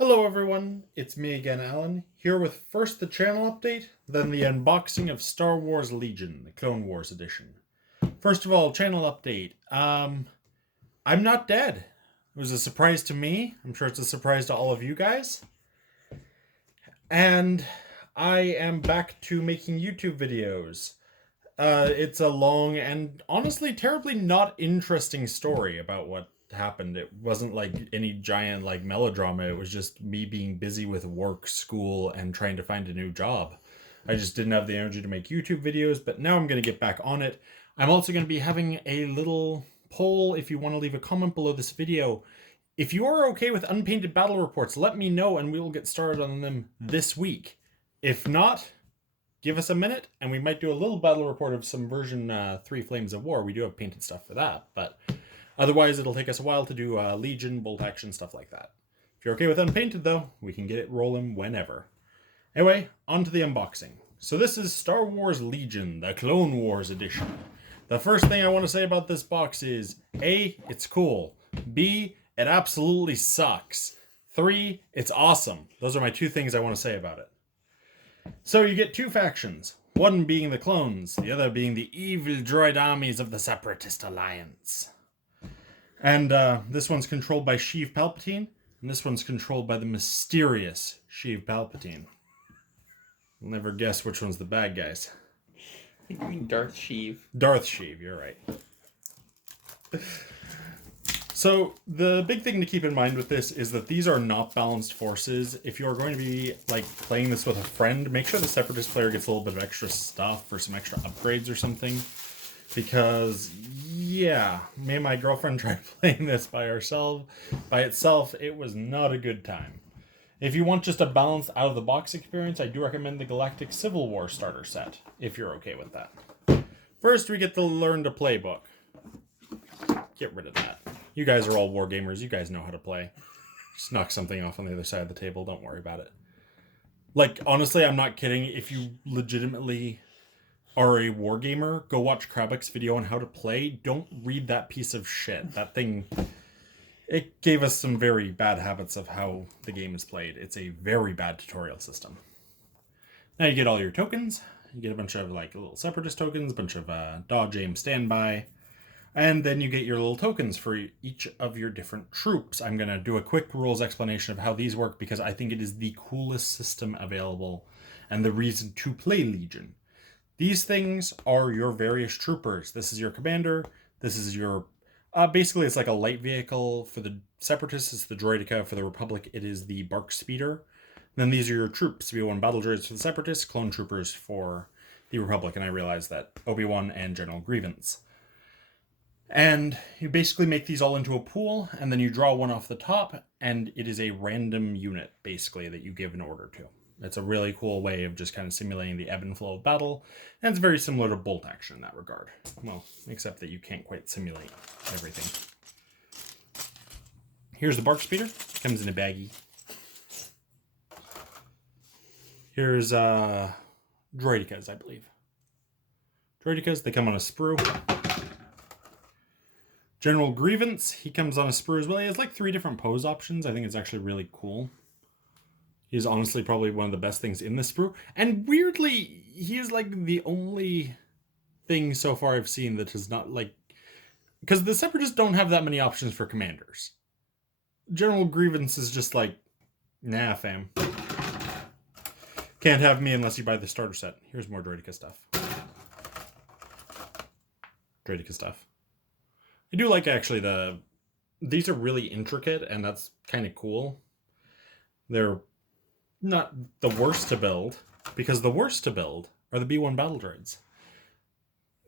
Hello everyone, it's me again, Alan, here with first the channel update, then the unboxing of Star Wars Legion, the Clone Wars edition. First of all, channel update. I'm not dead. It was a surprise to me. I'm sure it's a surprise to all of you guys. And I am back to making YouTube videos. It's a long and honestly terribly not interesting story about what happened. It wasn't like any giant like melodrama. It was just me being busy with work, school, and trying to find a new job. I just didn't have the energy to make YouTube videos, but now I'm going to get back on it. I'm also going to be having a little poll if you want to leave a comment below this video. If you are okay with unpainted battle reports, let me know and we will get started on them this week. If not, give us a minute and we might do a little battle report of some version 3 Flames of War. We do have painted stuff for that, but otherwise it'll take us a while to do Legion, bolt action, stuff like that. If you're okay with unpainted though, we can get it rolling whenever. Anyway, on to the unboxing. So this is Star Wars Legion, the Clone Wars edition. The first thing I want to say about this box is A, it's cool. B, it absolutely sucks. 3, it's awesome. Those are my two things I want to say about it. So you get two factions, one being the clones, the other being the evil droid armies of the Separatist Alliance. And this one's controlled by Sheev Palpatine, and this one's controlled by the mysterious Sheev Palpatine. You'll never guess which one's the bad guys. You mean Darth Sheev? Darth Sheev, you're right. So the big thing to keep in mind with this is that these are not balanced forces. If you're going to be like playing this with a friend, make sure the Separatist player gets a little bit of extra stuff or some extra upgrades or something. Because, yeah, me and my girlfriend tried playing this by itself. It was not a good time. If you want just a balanced out-of-the-box experience, I do recommend the Galactic Civil War starter set, if you're okay with that. First, we get the Learn to Play book. Get rid of that. You guys are all war gamers. You guys know how to play. Just knock something off on the other side of the table. Don't worry about it. Like, honestly, I'm not kidding. If you legitimately are a war gamer, go watch Krabek's video on how to play. Don't read that piece of shit. That thing, it gave us some very bad habits of how the game is played. It's a very bad tutorial system. Now you get all your tokens. You get a bunch of like little Separatist tokens, a bunch of Dodge, Aim, Standby. And then you get your little tokens for each of your different troops. I'm going to do a quick rules explanation of how these work because I think it is the coolest system available and the reason to play Legion. These things are your various troopers. This is your commander. This is your... basically, it's like a light vehicle. For the Separatists, it's the Droideka. For the Republic, it is the Bark Speeder. Then these are your troops. Obi-Wan battle droids for the Separatists, clone troopers for the Republic. And I realized that Obi-Wan and General Grievance. And you basically make these all into a pool, and then you draw one off the top, and it is a random unit, basically, that you give an order to. It's a really cool way of just kind of simulating the ebb and flow of battle, and it's very similar to bolt action in that regard. Well, except that you can't quite simulate everything. Here's the Bark Speeder. Comes in a baggie. Here's Droidekas, I believe. Droidekas, they come on a sprue. General Grievance, he comes on a sprue as well. He has like 3 different pose options. I think it's actually really cool. He's honestly probably one of the best things in this sprue. And weirdly, he is like the only thing so far I've seen that is not like... Because the Separatists don't have that many options for commanders. General Grievance is just like, nah, fam. Can't have me unless you buy the starter set. Here's more Droideka stuff. Droideka stuff. I do like actually these are really intricate and that's kind of cool. They're not the worst to build because the worst to build are the B1 battle droids.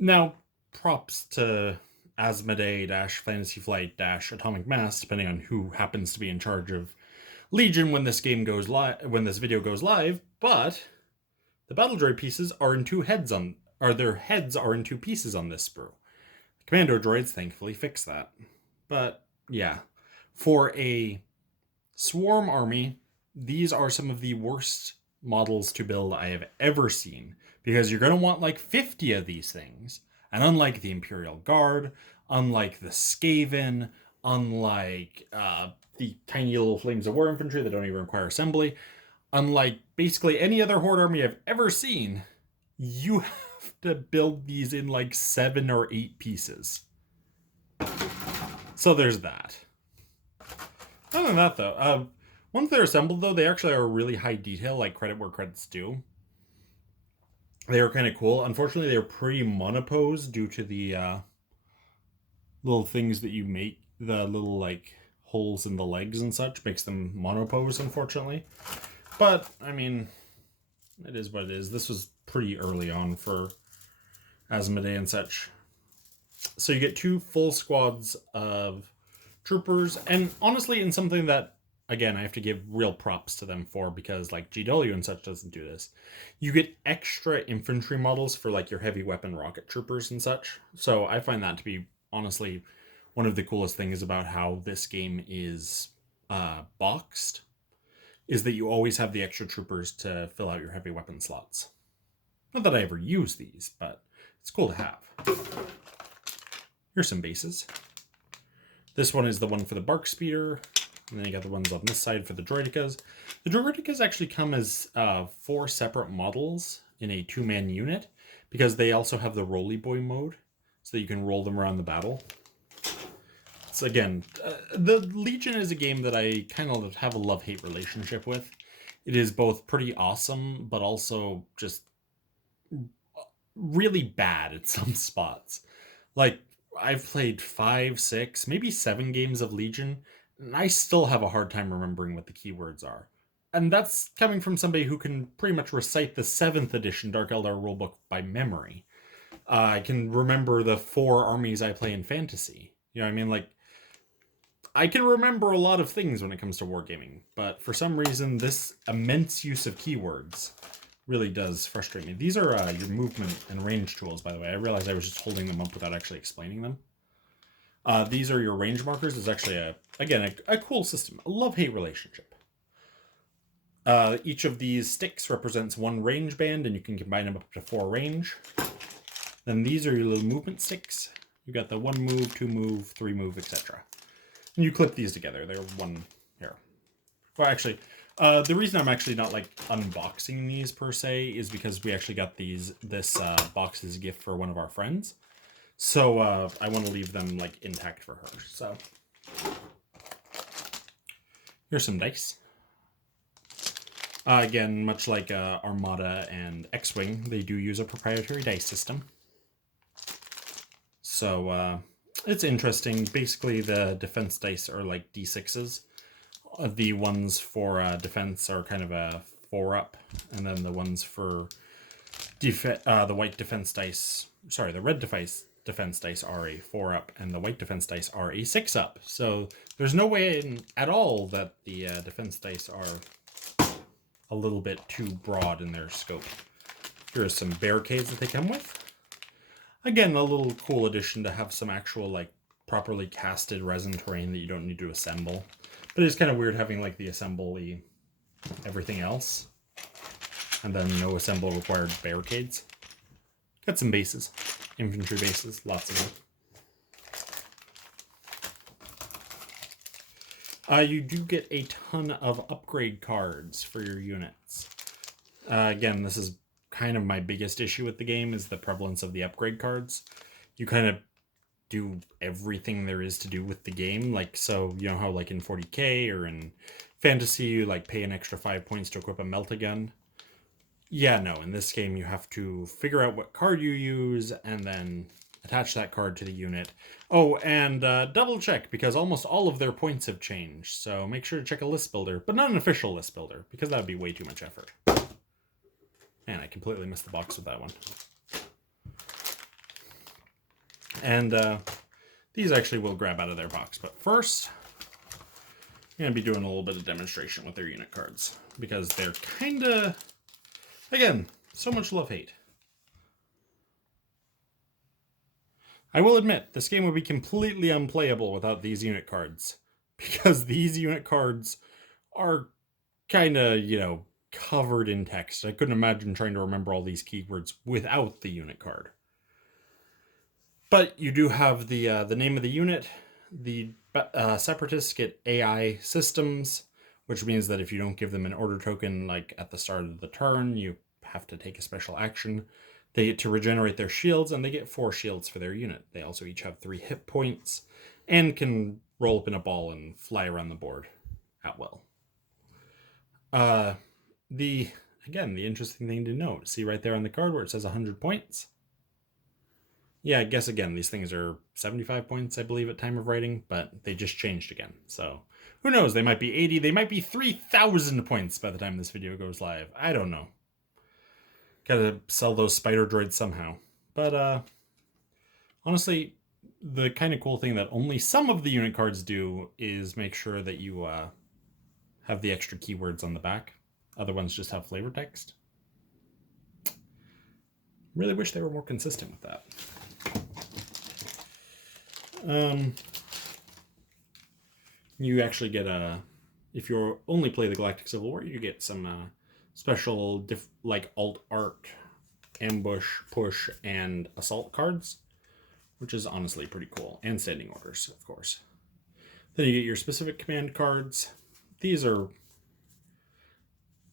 Now, props to Asmodee - Fantasy Flight - Atomic Mass, depending on who happens to be in charge of Legion when this game goes live, when this video goes live, but the battle droid pieces are in 2 heads their heads are in 2 pieces on this sprue. Commando droids thankfully fix that. But yeah, for a swarm army, these are some of the worst models to build I have ever seen. Because you're going to want like 50 of these things. And unlike the Imperial Guard, unlike the Skaven, unlike the tiny little Flames of War infantry that don't even require assembly. Unlike basically any other Horde army I've ever seen, you have to build these in like 7 or 8 pieces. So there's that. Other than that, though, once they're assembled, though, they actually are really high detail, like credit where credit's due. They are kind of cool. Unfortunately, they're pretty monopose due to the little things that you make, the little like holes in the legs and such, makes them monopose, unfortunately. But, I mean, it is what it is. This was pretty early on for Asmodee and such. So you get 2 full squads of troopers, and honestly, in something that, again, I have to give real props to them for, because like GW and such doesn't do this, you get extra infantry models for like your heavy weapon rocket troopers and such. So I find that to be honestly one of the coolest things about how this game is boxed, is that you always have the extra troopers to fill out your heavy weapon slots. Not that I ever use these, but it's cool to have. Here's some bases. This one is the one for the Bark Speeder, and then you got the ones on this side for the Droidicas. The Droidicas actually come as 4 separate models in a 2-man unit, because they also have the Rolly Boy mode, so that you can roll them around the battle. So again, the Legion is a game that I kind of have a love-hate relationship with. It is both pretty awesome, but also just really bad at some spots. Like, I've played 5, 6, maybe 7 games of Legion, and I still have a hard time remembering what the keywords are. And that's coming from somebody who can pretty much recite the 7th edition Dark Eldar rulebook by memory. I can remember the 4 armies I play in fantasy. You know what I mean? Like, I can remember a lot of things when it comes to wargaming, but for some reason, this immense use of keywords really does frustrate me. These are your movement and range tools, by the way. I realized I was just holding them up without actually explaining them. These are your range markers. It's actually, a cool system. A love-hate relationship. Each of these sticks represents 1 range band, and you can combine them up to 4 range. Then these are your little movement sticks. You got the 1 move, 2 move, 3 move, etc. And you clip these together. They're one here. Well, actually, the reason I'm actually not like unboxing these per se is because we actually got this box as a gift for one of our friends. So I want to leave them like intact for her. So here's some dice. Again, much like Armada and X-Wing, they do use a proprietary dice system. So it's interesting. Basically, the defense dice are like D6s. The ones for defense are kind of a 4-up, and then the ones for the white defense dice, sorry, the red defense dice are a 4-up, and the white defense dice are a 6-up. So there's no way at all that the defense dice are a little bit too broad in their scope. Here are some barricades that they come with. Again, a little cool addition to have some actual like properly casted resin terrain that you don't need to assemble. But it's kind of weird having like the assembly everything else, and then no assemble required barricades. Got some bases, infantry bases, lots of them. You do get a ton of upgrade cards for your units. Again, this is kind of my biggest issue with the game, is the prevalence of the upgrade cards. You kind of do everything there is to do with the game. Like, so, you know how like in 40k or in fantasy, you like pay an extra 5 points to equip a melt-a-gun? Yeah, no, in this game you have to figure out what card you use and then attach that card to the unit. Oh, and double check, because almost all of their points have changed, so make sure to check a list builder, but not an official list builder, because that would be way too much effort. Man, I completely missed the box with that one. And these actually will grab out of their box, but first I'm going to be doing a little bit of demonstration with their unit cards, because they're kind of, again, so much love-hate. I will admit, this game would be completely unplayable without these unit cards, because these unit cards are kind of, you know, covered in text. I couldn't imagine trying to remember all these keywords without the unit card. But you do have the name of the unit, the Separatists get AI systems, which means that if you don't give them an order token like at the start of the turn, you have to take a special action. They get to regenerate their shields, and they get 4 shields for their unit. They also each have 3 hit points and can roll up in a ball and fly around the board at will. The interesting thing to note, see right there on the card where it says 100 points? Yeah, I guess again, these things are 75 points, I believe, at time of writing, but they just changed again. So who knows? They might be 80, they might be 3,000 points by the time this video goes live. I don't know. Gotta sell those spider droids somehow. But honestly, the kind of cool thing that only some of the unit cards do is make sure that you have the extra keywords on the back. Other ones just have flavor text. Really wish they were more consistent with that. You actually get if you only play the Galactic Civil War, you get some special like alt art, ambush, push, and assault cards, which is honestly pretty cool, and standing orders, of course. Then you get your specific command cards. These are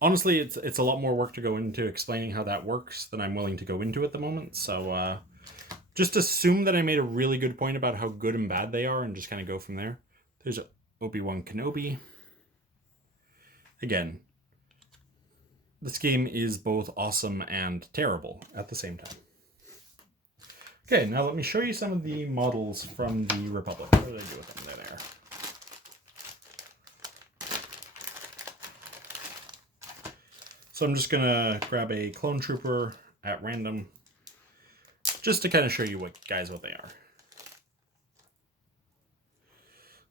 honestly, it's a lot more work to go into explaining how that works than I'm willing to go into at the moment. So just assume that I made a really good point about how good and bad they are, and just kind of go from there. There's Obi-Wan Kenobi. Again, this game is both awesome and terrible at the same time. Okay, now let me show you some of the models from the Republic. What did I do with them? They're there. So I'm just going to grab a clone trooper at random, just to kind of show you what they are.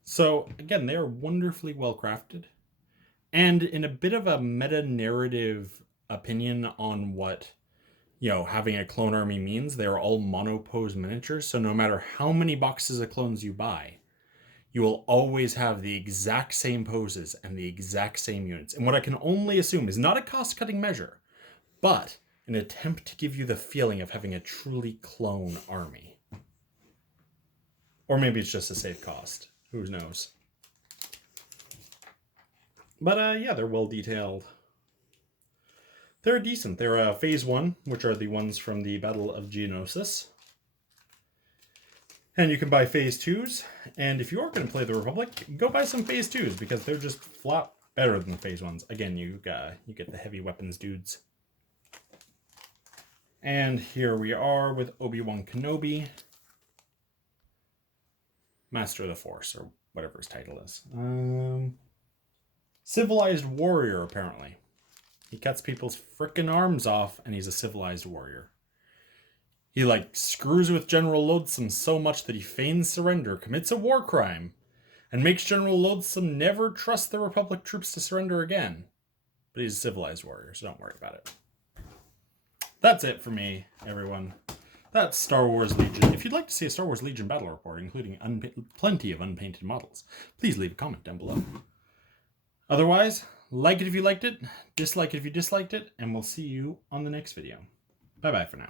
So again, they are wonderfully well crafted, and in a bit of a meta-narrative opinion on what, having a clone army means, they're all monopose miniatures, so no matter how many boxes of clones you buy, you will always have the exact same poses and the exact same units. And what I can only assume is not a cost-cutting measure, but an attempt to give you the feeling of having a truly clone army. Or maybe it's just a safe cost. Who knows? But yeah, they're well detailed. They're decent. They're Phase 1, which are the ones from the Battle of Geonosis. And you can buy Phase 2s, and if you are going to play the Republic, go buy some Phase 2s, because they're just flat better than Phase 1s. Again, you get the heavy weapons dudes. And here we are with Obi-Wan Kenobi, Master of the Force, or whatever his title is. Civilized warrior, apparently. He cuts people's frickin' arms off, and he's a civilized warrior. He, screws with General Loathsome so much that he feigns surrender, commits a war crime, and makes General Loathsome never trust the Republic troops to surrender again. But he's a civilized warrior, so don't worry about it. That's it for me, everyone. That's Star Wars Legion. If you'd like to see a Star Wars Legion battle report, including plenty of unpainted models, please leave a comment down below. Otherwise, like it if you liked it, dislike it if you disliked it, and we'll see you on the next video. Bye-bye for now.